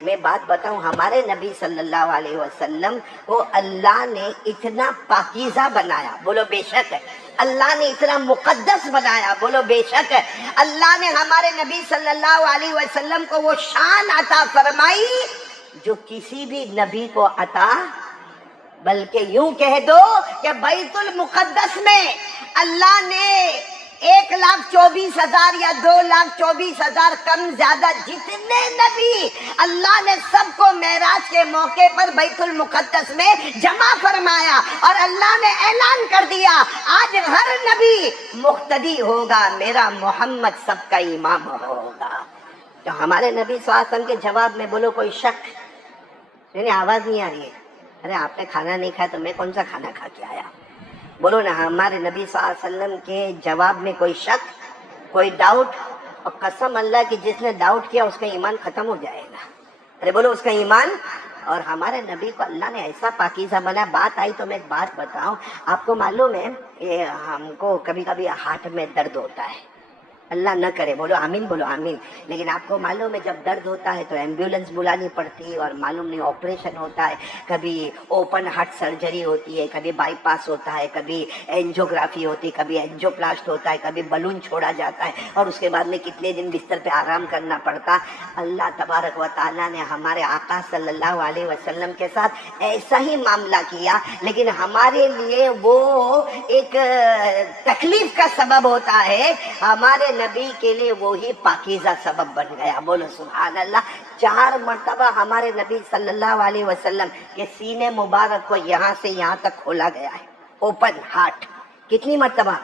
میں بات بتاؤں، ہمارے نبی صلی اللہ علیہ وسلم کو اللہ نے اتنا پاکیزہ بنایا، بولو بے شک ہے۔ اللہ نے اتنا مقدس بنایا، بولو بے شک ہے۔ اللہ نے ہمارے نبی صلی اللہ علیہ وسلم کو وہ شان عطا فرمائی جو کسی بھی نبی کو عطا، بلکہ یوں کہہ دو کہ بیت المقدس میں اللہ نے 1,24,000 یا 2,24,000 کم زیادہ جتنے نبی اللہ نے سب کو معراج کے موقع پر بیت المقدس میں جمع فرمایا، اور اللہ نے اعلان کر دیا آج ہر نبی مقتدی ہوگا، میرا محمد سب کا امام ہوگا۔ تو ہمارے نبی صلی اللہ علیہ وسلم کے جواب میں بولو کوئی شک؟ نہیں، آواز نہیں آ رہی ہے۔ ارے آپ نے کھانا نہیں کھایا تو میں کون سا کھانا کھا کے آیا؟ بولو نا، ہمارے نبی صلی اللہ علیہ وسلم کے جواب میں کوئی شک، کوئی ڈاؤٹ؟ اور قسم اللہ کی جس نے ڈاؤٹ کیا اس کا ایمان ختم ہو جائے گا۔ ارے بولو اس کا ایمان۔ اور ہمارے نبی کو اللہ نے ایسا پاکیزہ بنا۔ بات آئی تو میں ایک بات بتاؤں، آپ کو معلوم ہے یہ ہم کو کبھی کبھی ہاتھ میں درد ہوتا ہے، اللہ نہ کرے، بولو آمین، بولو آمین۔ لیکن آپ کو معلوم ہے جب درد ہوتا ہے تو ایمبولینس بلانی پڑتی ہے، اور معلوم نہیں آپریشن ہوتا ہے، کبھی اوپن ہارٹ سرجری ہوتی ہے، کبھی بائی پاس ہوتا ہے، کبھی اینجیوگرافی ہوتی ہے، کبھی اینجیوپلاسٹ ہوتا ہے، کبھی بلون چھوڑا جاتا ہے، اور اس کے بعد میں کتنے دن بستر پہ آرام کرنا پڑتا۔ اللہ تبارک و تعالیٰ نے ہمارے آقا صلی اللہ علیہ وسلم کے ساتھ ایسا ہی معاملہ کیا، لیکن ہمارے لیے وہ ایک تکلیف کا سبب ہوتا ہے، ہمارے نبی کے لیے وہی پاکیزہ سبب بن گیا، بولو سبحان اللہ۔ 4 مرتبہ ہمارے نبی صلی اللہ علیہ وسلم کے سینے مبارک کو یہاں سے یہاں تک کھولا گیا ہے، اوپن ہارٹ۔ کتنی مرتبہ؟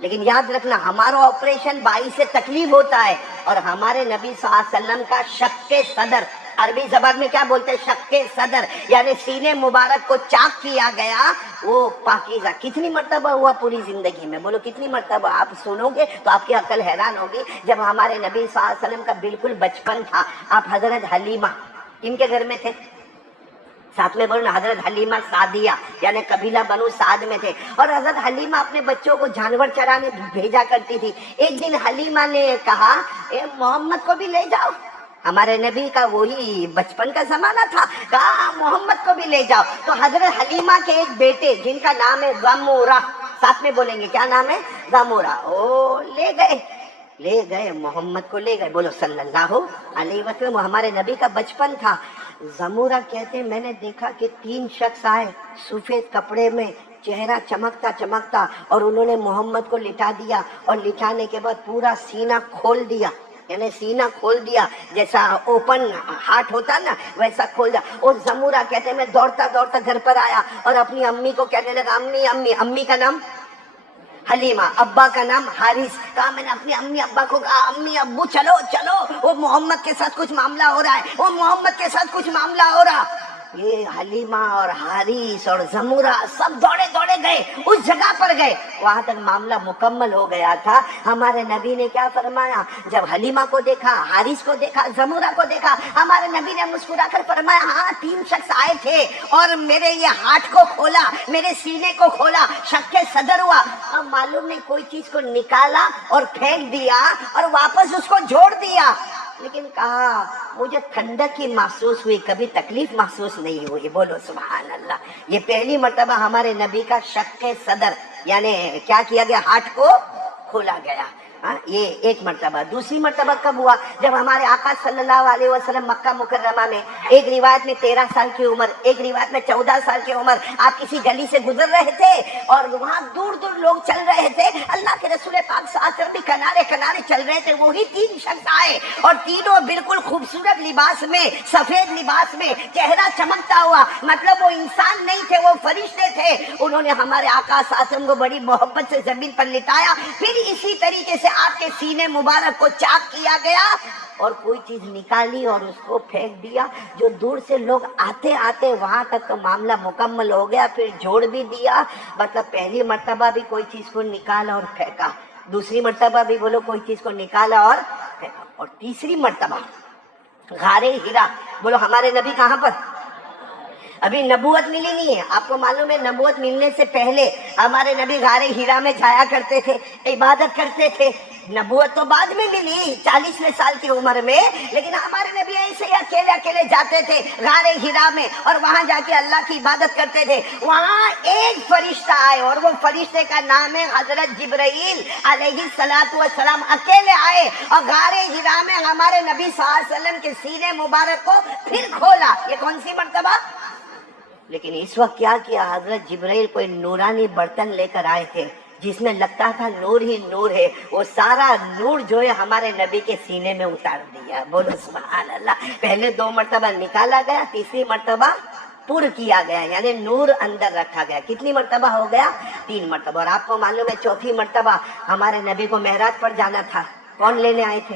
لیکن یاد رکھنا ہمارا آپریشن باعث سے تکلیف ہوتا ہے، اور ہمارے نبی صلی اللہ علیہ وسلم کا شق صدر، عربی زبان میں کیا بولتے ہیں؟ شق صدر، یعنی سینے مبارک کو چاک کیا گیا، وہ پاکیزہ کتنی مرتبہ ہوا پوری زندگی میں؟ بولو کتنی مرتبہ؟ آپ سنو گے تو آپ کی عقل حیران ہوگی۔ جب ہمارے نبی صلی اللہ علیہ وسلم کا بالکل بچپن تھا، آپ حضرت حلیمہ ان کے گھر میں تھے، ساتھ میں بولو حضرت حلیمہ سعدیہ یعنی قبیلہ بنو سعد میں تھے، اور حضرت حلیمہ اپنے بچوں کو جانور چرانے بھیجا کرتی تھی۔ ایک دن حلیمہ نے کہا اے محمد کو بھی لے جاؤ، ہمارے نبی کا وہی بچپن کا زمانہ تھا، کہا محمد کو بھی لے جاؤ۔ تو حضرت حلیمہ کے ایک بیٹے جن کا نام ہے زمورہ، ساتھ میں بولیں گے کیا نام ہے؟ زمورہ، او لے گئے محمد کو لے گئے، بولو صلی اللہ علیہ وسلم۔ ہمارے نبی کا بچپن تھا۔ زمورہ کہتے ہیں میں نے دیکھا کہ 3 شخص آئے سفید کپڑے میں، چہرہ چمکتا چمکتا، اور انہوں نے محمد کو لٹا دیا، اور لٹانے کے بعد پورا سینہ کھول دیا، یعنی سینہ کھول دیا، جیسا اوپن ہارٹ ہوتا نا ویسا کھول دیا۔ اور زمورہ کہتے ہیں میں دوڑتا دوڑتا گھر پر آیا، اور اپنی امی کو کہنے لگا امی امی، امی کا نام حلیمہ، ابا کا نام حارث۔ کہا میں نے اپنی امی ابا کو کہا امی ابو چلو چلو، وہ محمد کے ساتھ کچھ معاملہ ہو رہا ہے، وہ محمد کے ساتھ کچھ معاملہ ہو رہا۔ یہ حلیمہ اور حارث اور زمورہ سب دوڑے دوڑے گئے، اس جگہ پر گئے، وہاں تک معاملہ مکمل ہو گیا تھا۔ ہمارے نبی نے کیا فرمایا؟ جب حلیمہ کو دیکھا، حارث کو دیکھا، زمورہ کو دیکھا، ہمارے نبی نے مسکرا کر فرمایا ہاں 3 شخص آئے تھے، اور میرے یہ ہاتھ کو کھولا، میرے سینے کو کھولا، شق صدر ہوا۔ اب معلوم نہیں کوئی چیز کو نکالا اور پھینک دیا اور واپس اس کو جوڑ دیا، لیکن کہا مجھے ٹھنڈک ہی محسوس ہوئی، کبھی تکلیف محسوس نہیں ہوئی، بولو سبحان اللہ۔ یہ پہلی مرتبہ ہمارے نبی کا شق صدر یعنی کیا کیا گیا؟ ہاتھ کو کھولا گیا، یہ ایک مرتبہ۔ دوسری مرتبہ کب ہوا؟ جب ہمارے آقا صلی اللہ علیہ وسلم مکہ مکرمہ میں، ایک روایت میں 13 سال کی عمر، ایک روایت میں 14 سال کی عمر، آپ کسی گلی سے گزر رہے تھے، اور وہاں دور دور لوگ چل رہے تھے، اللہ کے رسول پاک صلی اللہ علیہ وسلم بھی کنارے کنارے چل رہے تھے، وہی 3 شخص آئے، اور تینوں بالکل خوبصورت لباس میں، سفید لباس میں، چہرہ چمکتا ہوا، مطلب وہ انسان نہیں تھے، وہ فرشتے تھے۔ انہوں نے ہمارے آقا صلی اللہ علیہ وسلم کو بڑی محبت سے زمین پر لٹایا، پھر اسی طریقے سے آپ کے سینے مبارک کو چاک کیا گیا، اور کوئی چیز نکالی اور اس کو پھینک دیا۔ جو دور سے لوگ آتے آتے وہاں تک تو معاملہ مکمل ہو گیا، پھر جوڑ بھی دیا۔ مطلب پہلی مرتبہ بھی کوئی چیز کو نکالا اور پھینکا، دوسری مرتبہ بھی بولو کوئی چیز کو نکالا اور پھینکا، اور تیسری مرتبہ غار ہرا، بولو ہمارے نبی کہاں پر؟ ابھی نبوت ملی نہیں ہے، آپ کو معلوم ہے نبوت ملنے سے پہلے ہمارے نبی غار ہرا میں جایا کرتے تھے، عبادت کرتے تھے، नबूवत तो बाद में मिली 40वें साल की उम्र में, लेकिन हमारे नबी ऐसे ही अकेले अकेले जाते थे गारे हिरा में और वहां जाके अल्लाह की इबादत करते थे। वहां एक फरिश्ता आए और वो फरिश्ते का नाम है हजरत जिब्राइल अलैहिस्सलातु वस्सलाम। अकेले आए और गारे हिरा में हमारे नबी सल्लल्लाहु अलैहि वसल्लम के सीने मुबारक को फिर खोला। ये कौन सी मर्तबा? लेकिन इस वक्त क्या किया, हजरत जिब्राइल कोई नूरानी बर्तन लेकर आए थे जिसमें लगता था नूर ही नूर है। वो सारा नूर जो है हमारे नबी के सीने में उतार दिया। बोलो सुभान अल्लाह। पहले 2 मर्तबा निकाला गया, तीसरी मर्तबा पुर किया गया, यानी नूर अंदर रखा गया। कितनी मर्तबा हो गया? 3 मर्तबा। और आपको मालूम है चौथी मर्तबा हमारे नबी को मेहराज पर जाना था। कौन लेने आए थे?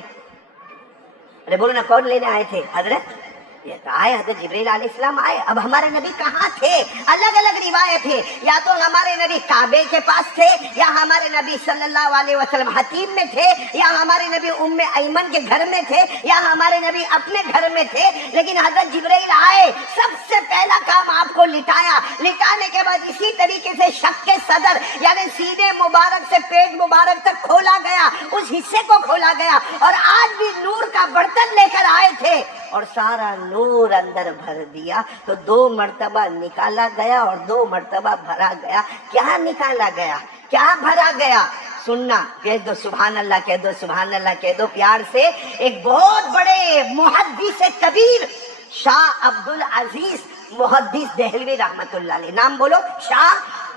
अरे बोलो ना, कौन लेने आए थे? हजरत ये तो आए, हजरत जिब्रील अलैहिस्सलाम आए। अब हमारे नबी कहाँ थे? अलग अलग रिवायत है, या तो हमारे नबी काबे के पास थे, या हमारे नबी सल्लल्लाहु अलैहि वसल्लम हतीम में थे, या हमारे नबी उम्मे ऐमन के घर में थे, या हमारे नबी अपने घर में थे। लेकिन हजरत जिब्रील आए, सबसे पहला काम आपको लिटाया। लिटाने के बाद इसी तरीके से शक के सदर यानी सीने मुबारक से पेट मुबारक तक खोला गया, उस हिस्से को खोला गया। और आज भी नूर का बर्तन लेकर आए थे और सारा नूर अंदर भर दिया। तो 2 मर्तबा निकाला गया और 2 मर्तबा भरा गया। क्या निकाला गया, क्या भरा गया? सुनना, कह दो सुभान अल्लाह, कह दो सुभान अल्लाह, कह दो प्यार से। एक बहुत बड़े मुहद्दिस कबीर शाह अब्दुल अजीज मुहद्दिस देहलवी रहमतुल्लाह अलैह, नाम बोलो, शाह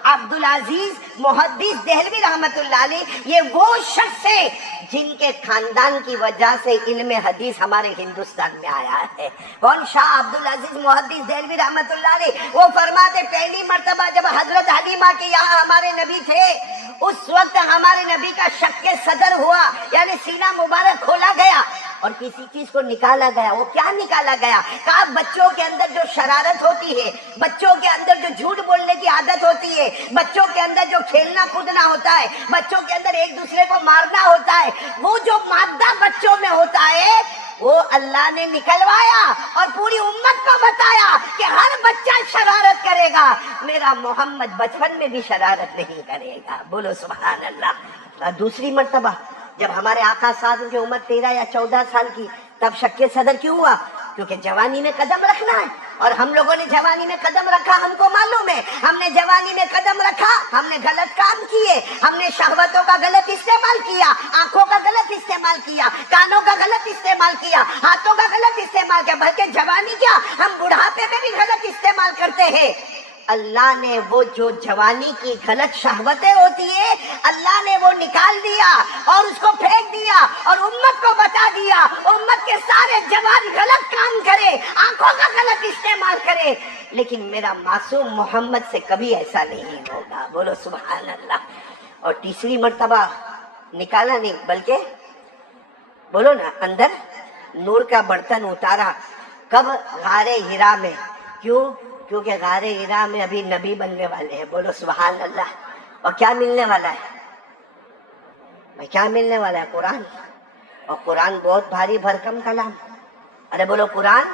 अब्दुल अजीज मुहद्दिस देहलवी रहमतुल्लाह अलैह। ये वो शख्स है जिनके खानदान की वजह से इल्म हदीस हमारे हिंदुस्तान में आया है। कौन? शाह अब्दुल अजीज मुहद्दिस देहलवी रहमतुल्लाह अलैह। वो फरमाते पहली मर्तबा जब हजरत हलीमा के यहाँ हमारे नबी थे, उस वक्त हमारे नबी का शक के सदर हुआ, यानी सीना मुबारक खोला गया और किसी चीज को निकाला गया। वो क्या निकाला गया? कहा बच्चों के अंदर जो शरारत होती है, बच्चों के अंदर जो झूठ बोलने की आदत होती है, बच्चों के अंदर जो खेलना कूदना होता है, बच्चों के अंदर एक दूसरे को मारना होता है, वो जो मादा बच्चों में होता है वो अल्लाह ने निकलवाया और पूरी उम्मत को बताया कि हर बच्चा शरारत करेगा, मेरा मोहम्मद बचपन में भी शरारत नहीं करेगा। बोलो सुभान अल्लाह। दूसरी मर्तबा जब हमारे आका साहब की उम्र 13 या 14 साल की, तब शक्के सदर क्यों हुआ? क्योंकि जवानी में कदम रखना है। और हम लोगों ने जवानी में कदम रखा, हमको मालूम है। हमने जवानी में कदम रखा, हमने गलत काम किए, हमने शहवतों का गलत इस्तेमाल किया, आंखों का गलत इस्तेमाल किया, कानों का गलत इस्तेमाल किया, हाथों का गलत इस्तेमाल किया, बल्कि जवानी क्या, हम बुढ़ापे में भी गलत इस्तेमाल करते हैं। अल्लाह ने वो जो जवानी की गलत शहवतें होती है, अल्लाह ने वो निकाल दिया और उसको फेंक दिया और उम्मत को बता दिया, उम्मत के सारे जवान गलत काम करे, आंखों का गलत इस्तेमाल करे, लेकिन मेरा मासूम मोहम्मद से कभी ऐसा नहीं होगा। बोलो सुभान अल्लाह। और तीसरी मर्तबा निकाला नहीं, बल्कि बोलो ना, अंदर नूर का बर्तन उतारा। कब? गारे हिरा में। क्यों? क्योंकि गारे हिरा में अभी नबी बनने वाले हैं। बोलो सुभान अल्लाह। और क्या मिलने वाला है भाई? क्या मिलने वाला है? कुरान। और कुरान बहुत भारी भरकम कलाम। अरे बोलो कुरान।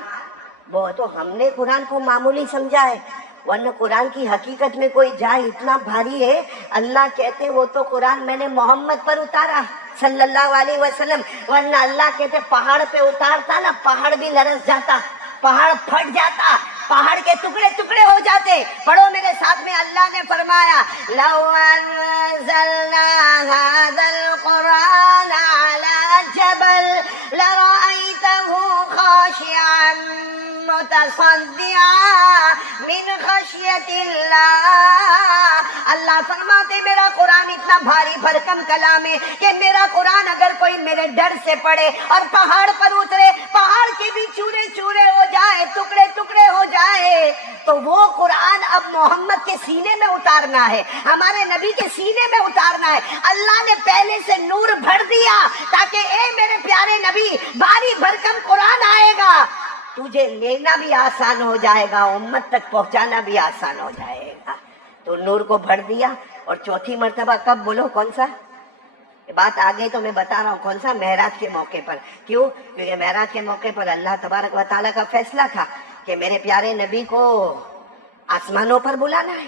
वो तो हमने कुरान को मामूली समझा है, वरना कुरान की हकीकत में कोई जाए इतना भारी है। अल्लाह कहते वो तो कुरान मैंने मोहम्मद पर उतारा सल्लल्लाहु अलैहि वसल्लम, वरना अल्लाह कहते पहाड़ पे उतारता ना, पहाड़ भी लरस जाता, पहाड़ फट जाता, पहाड़ के टुकड़े टुकड़े हो जाते। पढ़ो मेरे साथ में, अल्लाह ने फरमाया लौ अंज़लना हाज़ल कुरान अला जबल लरअयतहु खाशिअन मुतसद्दिअन मिन खशियतिल्लाह। अल्लाह फरमाते मेरा कुरान इतना भारी भरकम कलाम है कि मेरा कुरान अगर कोई मेरे डर से पढ़े और पहाड़ पर उतरे, पहाड़ के भी चूरे चूरे हो जाए, टुकड़े टुकड़े हो जाए, तो वो कुरान अब मोहम्मद के सीने में उतारना है, हमारे नबी के सीने में उतारना है। अल्लाह ने पहले से नूर भर दिया ताकि ए मेरे प्यारे नबी, भारी भरकम कुरान आएगा, तुझे लेना भी आसान हो जाएगा, उम्मत तक पहुंचाना भी आसान हो जाएगा। तो नूर को भर दिया। और चौथी मर्तबा कब? बोलो कौन सा? बात आ गई तो मैं बता रहा हूँ कौन सा। मेहराज के मौके पर। क्यों? क्योंकि मेहराज के मौके पर अल्लाह तबारक व तआला का फैसला था कि मेरे प्यारे नबी को आसमानों पर बुलाना है,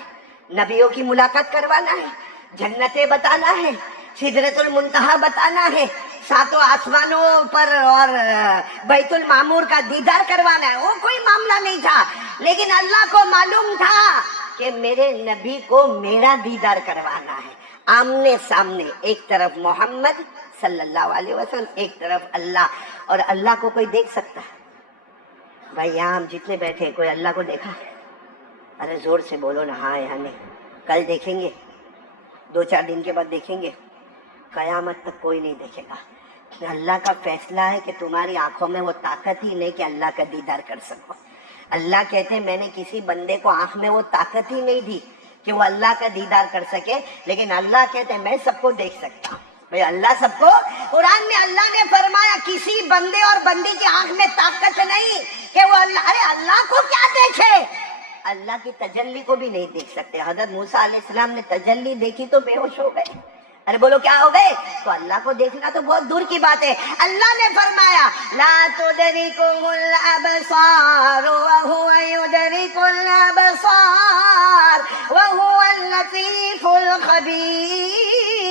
नबियों की मुलाकात करवाना है, जन्नतें बताना है, सिदरतुल मुंतहा बताना है, सातों आसमानों पर और बैतुल मामूर का दीदार करवाना है, वो कोई मामला नहीं था। लेकिन अल्लाह को मालूम था कि मेरे नबी को मेरा दीदार करवाना है, आमने सामने, एक तरफ मोहम्मद सल्लल्लाहु अलैहि वसल्लम, एक तरफ अल्लाह। और अल्लाह को कोई देख सकता है? भाई यहाँ हम जितने बैठे कोई अल्लाह को देखा? अरे जोर से बोलो ना, हाँ या नहीं। कल देखेंगे, 2-4 दिन के बाद देखेंगे, कयामत तक कोई नहीं देखेगा। अल्लाह का फैसला है कि तुम्हारी आंखों में वो ताकत ही नहीं कि अल्लाह का दीदार कर सको। अल्लाह कहते हैं मैंने किसी बंदे को आंख में वो ताकत ही नहीं दी कि वो अल्लाह का दीदार कर सके, लेकिन अल्लाह कहते हैं मैं सबको देख सकता हूँ। भाई अल्लाह सबको, कुरान में अल्लाह ने फरमाया किसी बंदे और बंदी की आंख में ताकत नहीं कि वो अल्लाह, अरे अल्लाह को क्या देखे, अल्लाह की तजल्ली को भी नहीं देख सकते। हजरत मूसा अलैहिस्सलाम ने तजल्ली देखी तो बेहोश हो गए। अरे बोलो क्या हो गए? तो अल्लाह को देखना तो बहुत दूर की बात है। अल्लाह ने फरमाया ला तुदरिकुल अबसार व हुवा युदरिकुल अबसार व हुवल लतीफुल खबीर।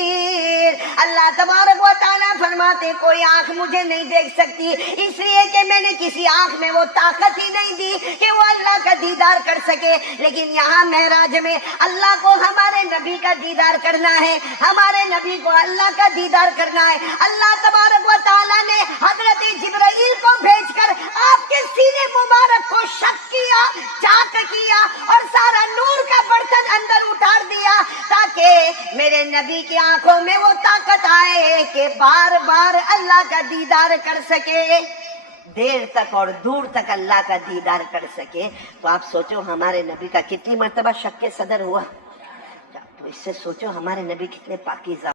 अल्लाह तबारक व तआला फरमाते कोई आंख मुझे नहीं देख सकती, इसलिए कि मैंने किसी आंख में वो ताकत ही नहीं दी कि वो अल्लाह का दीदार कर सके। लेकिन यहाँ महराज में अल्लाह को हमारे नबी का दीदार करना है, हमारे नबी को अल्लाह का दीदार करना है। अल्लाह तबारक व तआला ने हजरत जिब्राइल को भेजकर आपके सीने मुबारक को शक किया, चाक किया और सारा नूर का बर्तन अंदर उतार दिया ताकि मेरे नबी की आंखों में वो ताकत आए कि बार बार अल्लाह का दीदार कर सके, देर तक और दूर तक अल्लाह का दीदार कर सके। तो आप सोचो हमारे नबी का कितनी मर्तबा शक के सदर हुआ। तो इससे सोचो हमारे नबी कितने पाकीज़ा